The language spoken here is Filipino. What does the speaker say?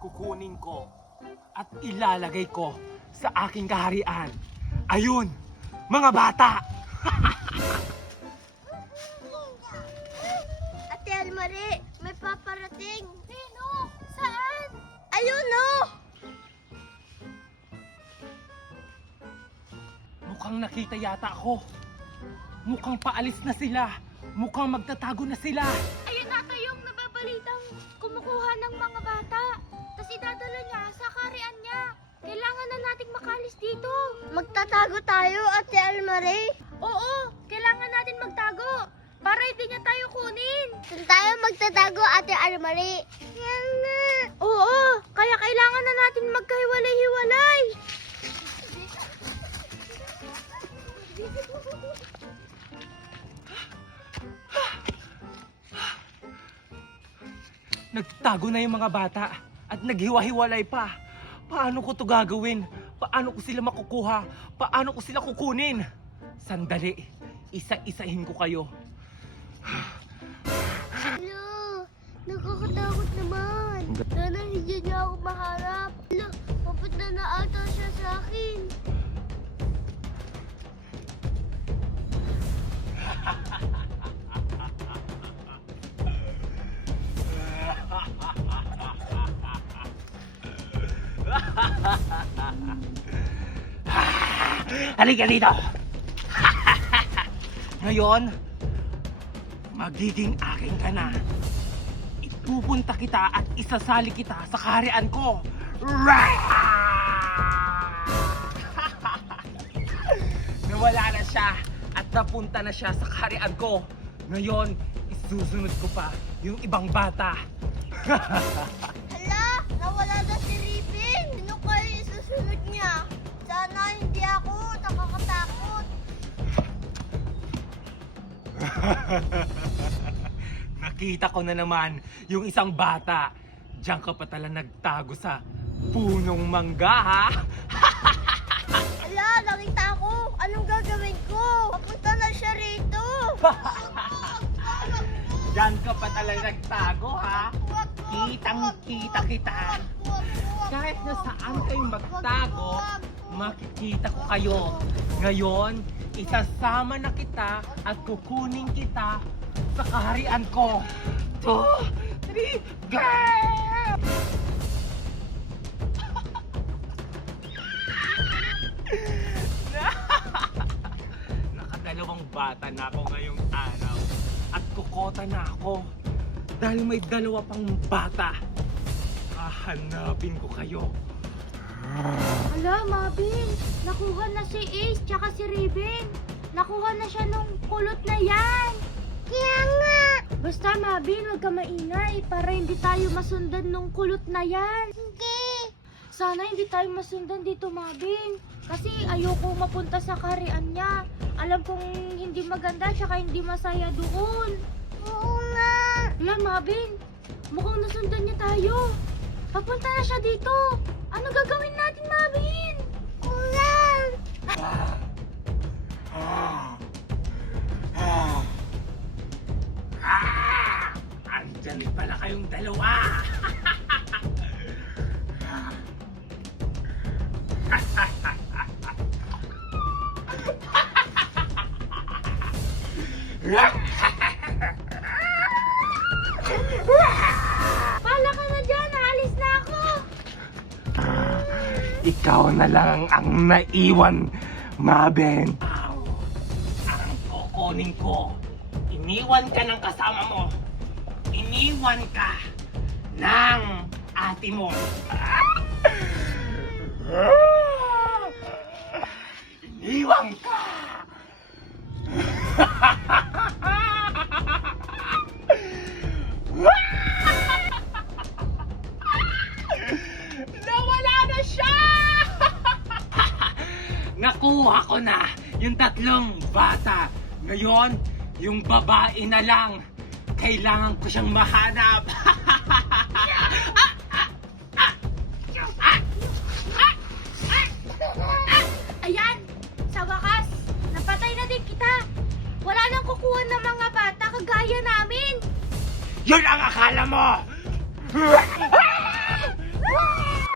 kukunin ko at ilalagay ko sa aking kaharian. Ayun, mga bata! Ate Almari, may paparating. Sino? Saan? Ayun oh! Mukhang nakita yata ako. Mukhang paalis na sila. Mukhang magtatago na sila. Ayun nata yung nababalitang kumukuha ng mga bata. Tapos idadala niya sa karian niya. Kailangan na nating makalis dito. Magtatago tayo, Ate Almari. Oo, kailangan natin magtago. Para hindi niya tayo kunin. Saan tayo magtatago, Ate Almari? Yan nga. Oo, kaya kailangan na natin magkahiwalay-hiwalay. Nagtago na yung mga bata at naghiwa-hiwalay pa. Paano ko to gagawin? Paano ko sila makukuha? Paano ko sila kukunin? Sandali, isa-isahin ko kayo. Hello, nakakatakot naman. Sana hindi niya ako maharap. Hello, papunta na ata siya sa akin. Halika dito! Ngayon, magiging akin ka na. Ipupunta kita at isasali kita sa kaharian ko. Nawala na siya at napunta na siya sa kaharian ko. Ngayon, isusunod ko pa yung ibang bata. Hala, nawala na si Ripin. Sino kayo isusunod niya? Sana hindi ako nakakatakot. Nakita ko na naman yung isang bata. Diyan ka pa tala nagtago sa punong mangga, ha? Hala, nakita ko. Anong gagawin ko? Papunta na siya rito. Diyan ka pa tala nagtago, ha? Kitang-kita kita. Kahit na saan kayo magtago, makikita ko kayo. Ngayon, isasama na kita at kukunin kita sa kaharian ko. 2, 3, go! Nakadalawang bata na ako ngayong araw at kukota na ako dahil may dalawa pang bata. Hahanapin ko kayo. Hala, Mabin, nakuha na si Ace tsaka si Ribbon. Nakuha na siya nung kulot na yan. Kaya nga. Basta, Mabin, huwag ka maingay para hindi tayo masundan nung kulot na yan. Hindi. Sana hindi tayo masundan dito, Mabin. Kasi ayoko mapunta sa karian niya. Alam kong hindi maganda tsaka hindi masaya doon. Oo nga. Hala, Mabin, mukhang nasundan niya tayo. Papunta na siya dito. Ano gagawin natin, Mabin? Kulang. Andyan pala kayong dalawa. Pala ka na dyan, alis na ako. Ikaw na lang ang naiwan, Mabin. Ang kukunin ko. Iniwan ka ng kasama mo. Iniwan ka ng ate mo. Iniwan ka. Nawala na siya! Nakuha ko na yung tatlong bata. Ngayon, yung babae na lang. Kailangan ko siyang mahanap. Ayan, sa wakas, napatay na din kita. Wala nang kukuha ng mga bata kagaya namin. Yun ang akala mo!